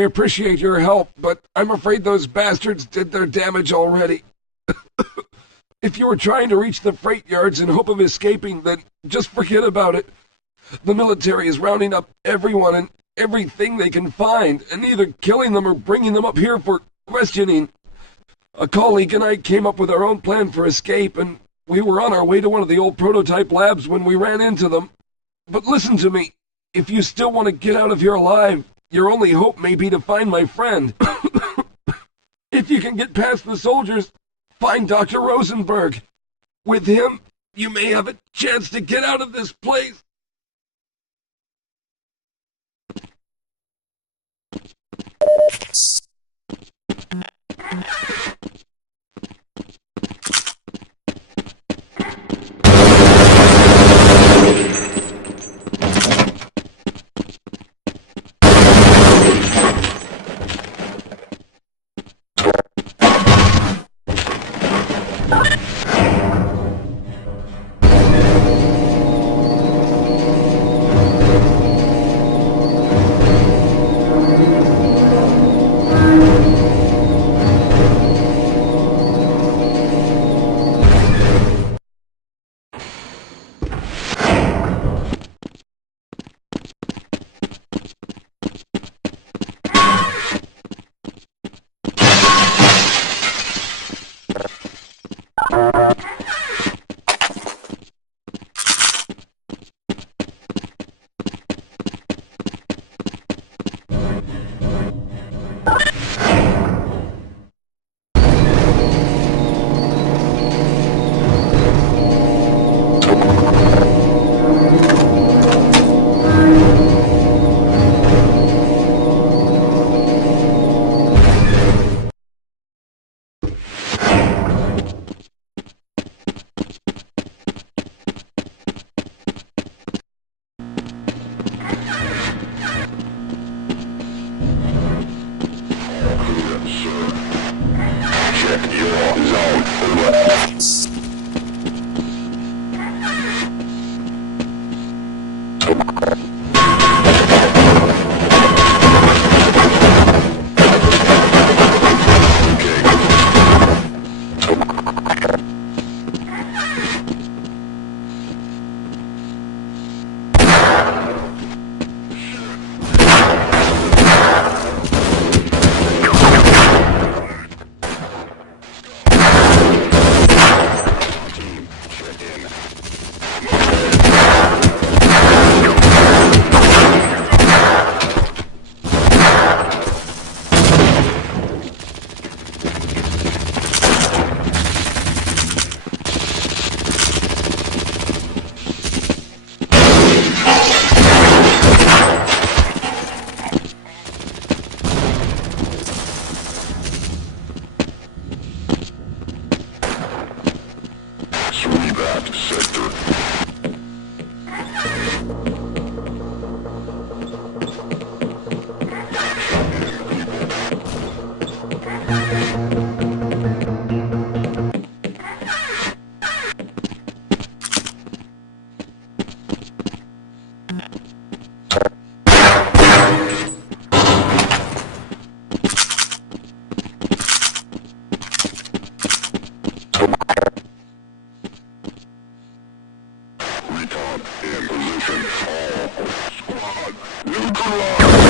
I appreciate your help, but I'm afraid those bastards did their damage already. If you were trying to reach the freight yards in hope of escaping, then just forget about it. The military is rounding up everyone and everything they can find, and either killing them or bringing them up here for questioning. A colleague and I came up with our own plan for escape, and we were on our way to one of the old prototype labs when we ran into them. But listen to me. If you still want to get out of here alive, your only hope may be to find my friend. If you can get past the soldiers, find Dr. Rosenberg. With him, you may have a chance to get out of this place. Check your zone. Over. That sector. Recon in position. All squad neutralized.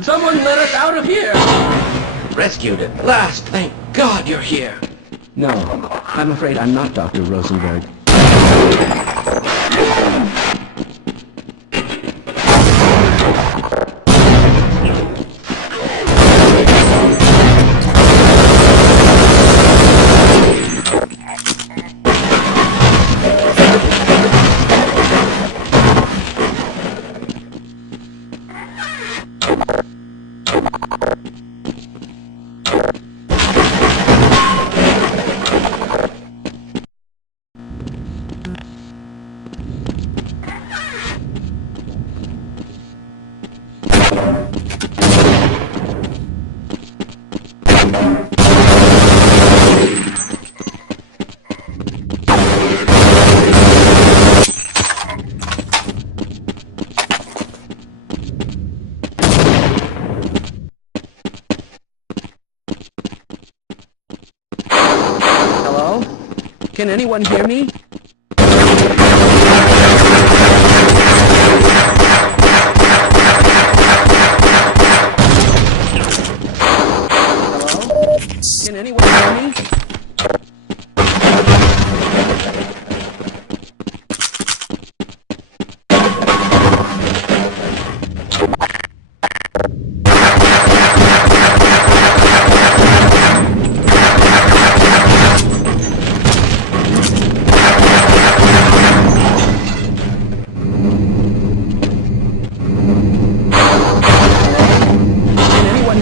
Someone let us out of here! Rescued at last! Thank God you're here! No, I'm afraid I'm not Dr. Rosenberg. Hello? Can anyone hear me? Hello? Can anyone hear me?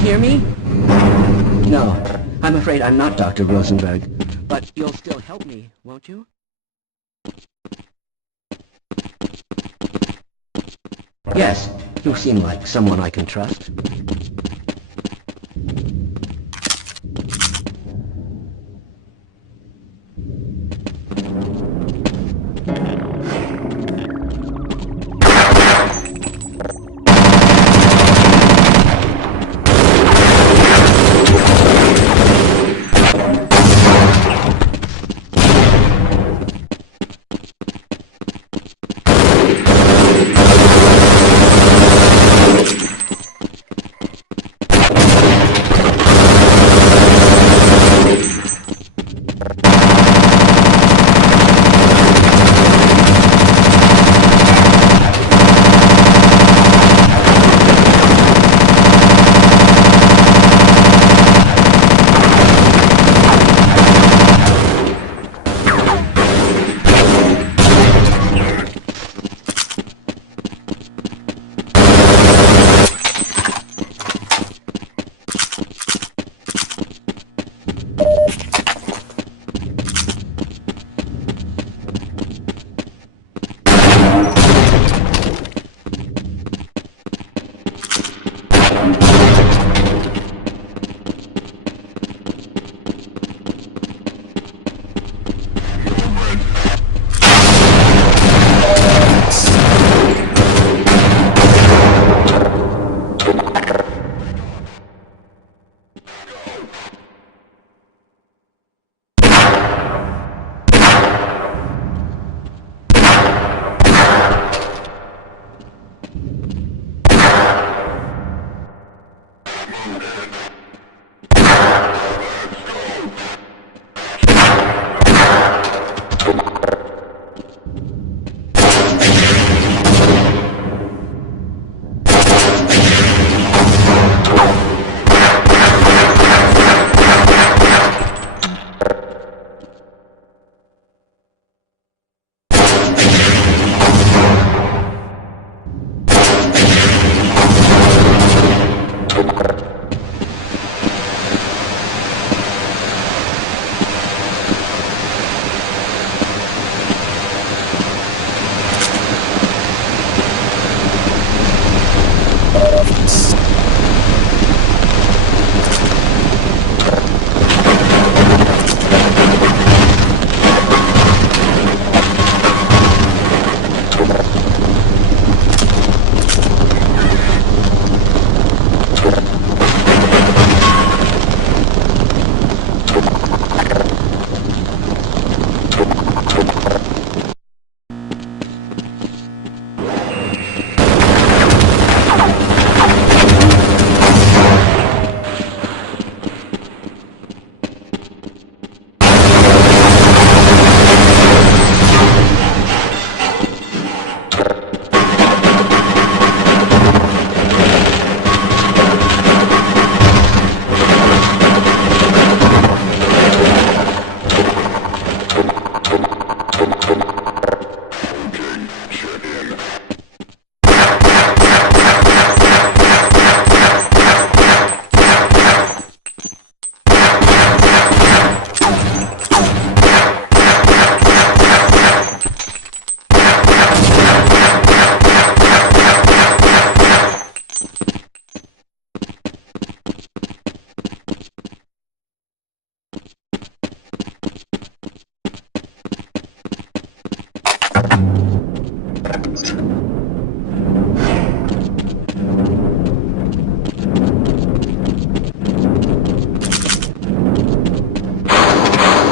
Hear me? No, I'm afraid I'm not Dr. Rosenberg. But you'll still help me, won't you? Yes, you seem like someone I can trust.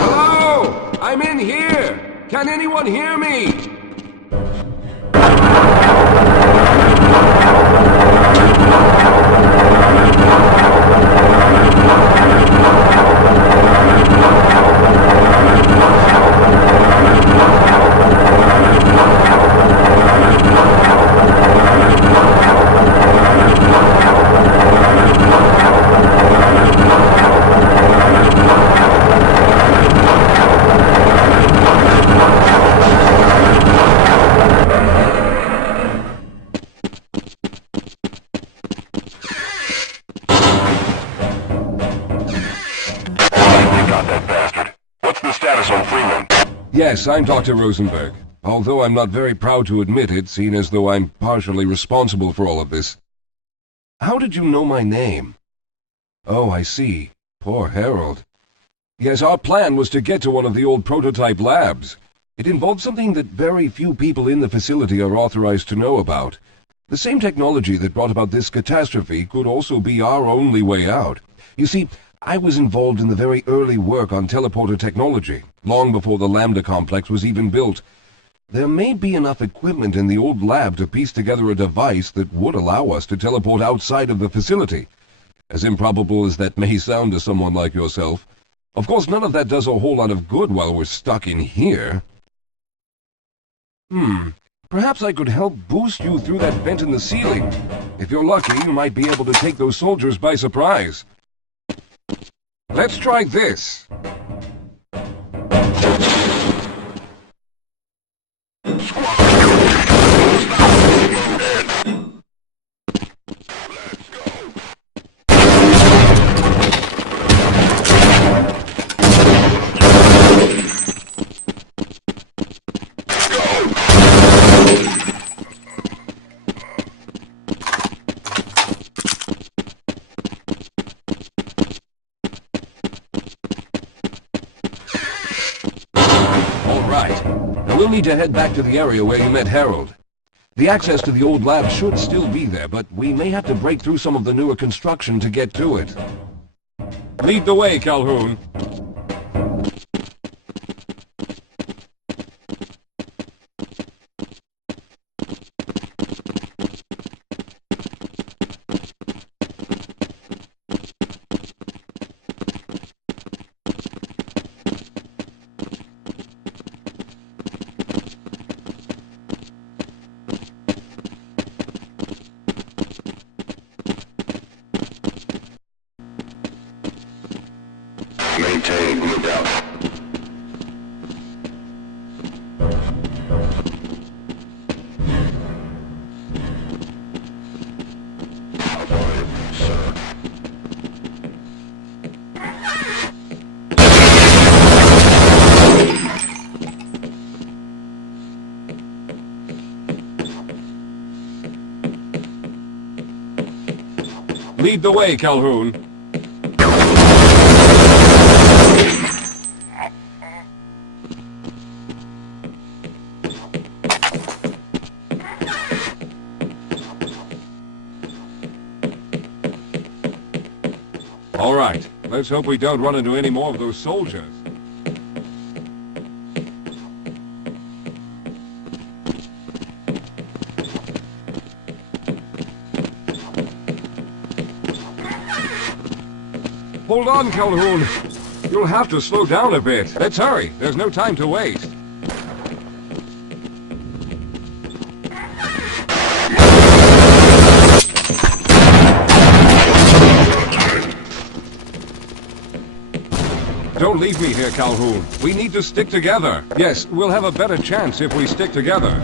Hello? I'm in here! Can anyone hear me? Yes, I'm Dr. Rosenberg, although I'm not very proud to admit it, seeing as though I'm partially responsible for all of this. How did you know my name? Oh, I see. Poor Harold. Yes, our plan was to get to one of the old prototype labs. It involved something that very few people in the facility are authorized to know about. The same technology that brought about this catastrophe could also be our only way out. You see, I was involved in the very early work on teleporter technology, long before the Lambda complex was even built. There may be enough equipment in the old lab to piece together a device that would allow us to teleport outside of the facility. As improbable as that may sound to someone like yourself. Of course, none of that does a whole lot of good while we're stuck in here. Perhaps I could help boost you through that vent in the ceiling. If you're lucky, you might be able to take those soldiers by surprise. Let's try this. We'll need to head back to the area where you met Harold. The access to the old lab should still be there, but we may have to break through some of the newer construction to get to it. Lead the way, Calhoun. Maintain Lead the way, Calhoun. All right, let's hope we don't run into any more of those soldiers. Hold on, Calhoun. You'll have to slow down a bit. Let's hurry. There's no time to waste. Don't leave me here, Calhoun. We need to stick together. Yes, we'll have a better chance if we stick together.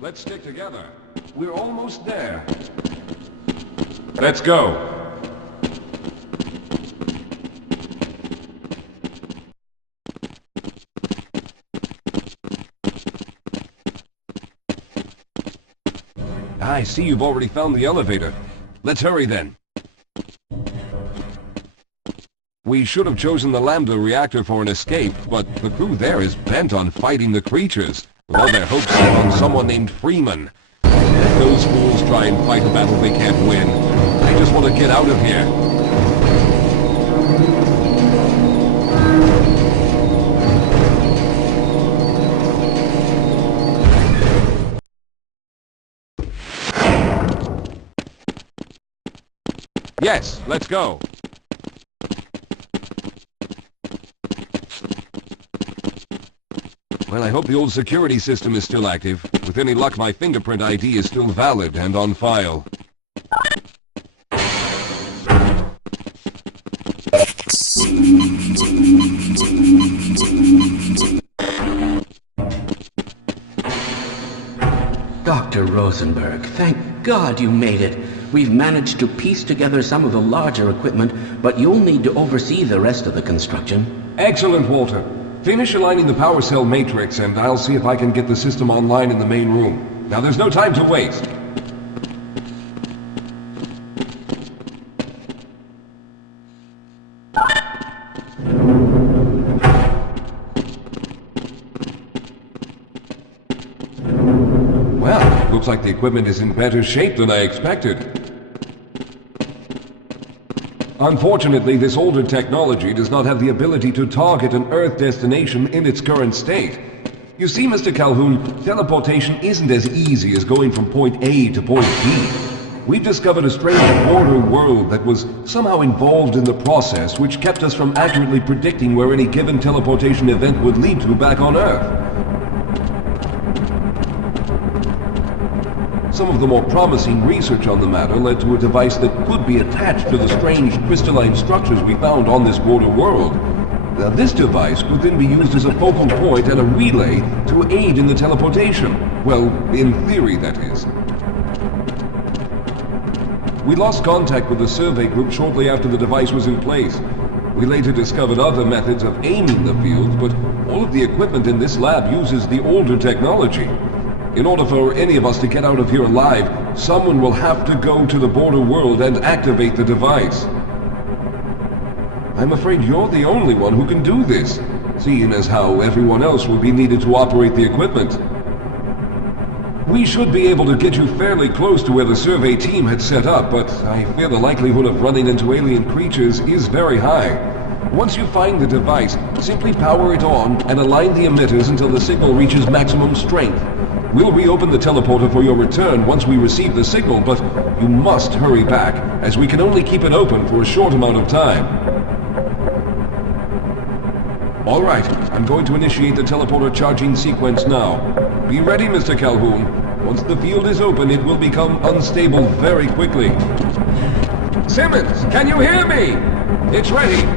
Let's stick together. We're almost there. Let's go. I see you've already found the elevator. Let's hurry then. We should have chosen the Lambda reactor for an escape, but the crew there is bent on fighting the creatures, with all their hopes set on someone named Freeman. Let those fools try and fight a battle they can't win. I just want to get out of here. Yes, let's go. Well, I hope the old security system is still active. With any luck, my fingerprint ID is still valid and on file. Dr. Rosenberg, thank God you made it. We've managed to piece together some of the larger equipment, but you'll need to oversee the rest of the construction. Excellent, Walter. Finish aligning the power cell matrix, and I'll see if I can get the system online in the main room. Now, there's no time to waste. Well, looks like the equipment is in better shape than I expected. Unfortunately, this older technology does not have the ability to target an Earth destination in its current state. You see, Mr. Calhoun, teleportation isn't as easy as going from point A to point B. We've discovered a strange border world that was somehow involved in the process, which kept us from accurately predicting where any given teleportation event would lead to back on Earth. Some of the more promising research on the matter led to a device that could be attached to the strange crystalline structures we found on this border world. Now, this device could then be used as a focal point and a relay to aid in the teleportation. Well, in theory, that is. We lost contact with the survey group shortly after the device was in place. We later discovered other methods of aiming the field, but all of the equipment in this lab uses the older technology. In order for any of us to get out of here alive, someone will have to go to the border world and activate the device. I'm afraid you're the only one who can do this, seeing as how everyone else will be needed to operate the equipment. We should be able to get you fairly close to where the survey team had set up, but I fear the likelihood of running into alien creatures is very high. Once you find the device, simply power it on and align the emitters until the signal reaches maximum strength. We'll reopen the teleporter for your return once we receive the signal, but you must hurry back, as we can only keep it open for a short amount of time. All right, I'm going to initiate the teleporter charging sequence now. Be ready, Mr. Calhoun. Once the field is open, it will become unstable very quickly. Simmons, can you hear me? It's ready.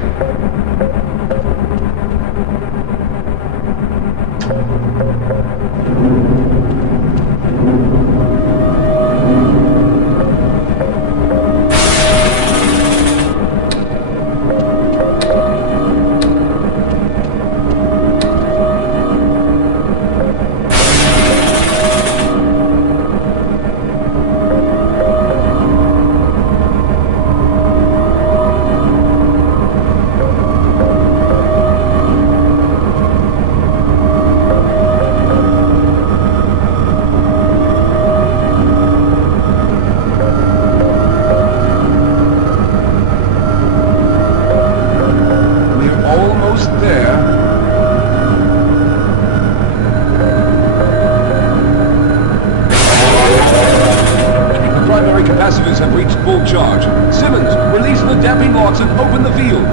Capacitors have reached full charge. Simmons, release the damping locks and open the field.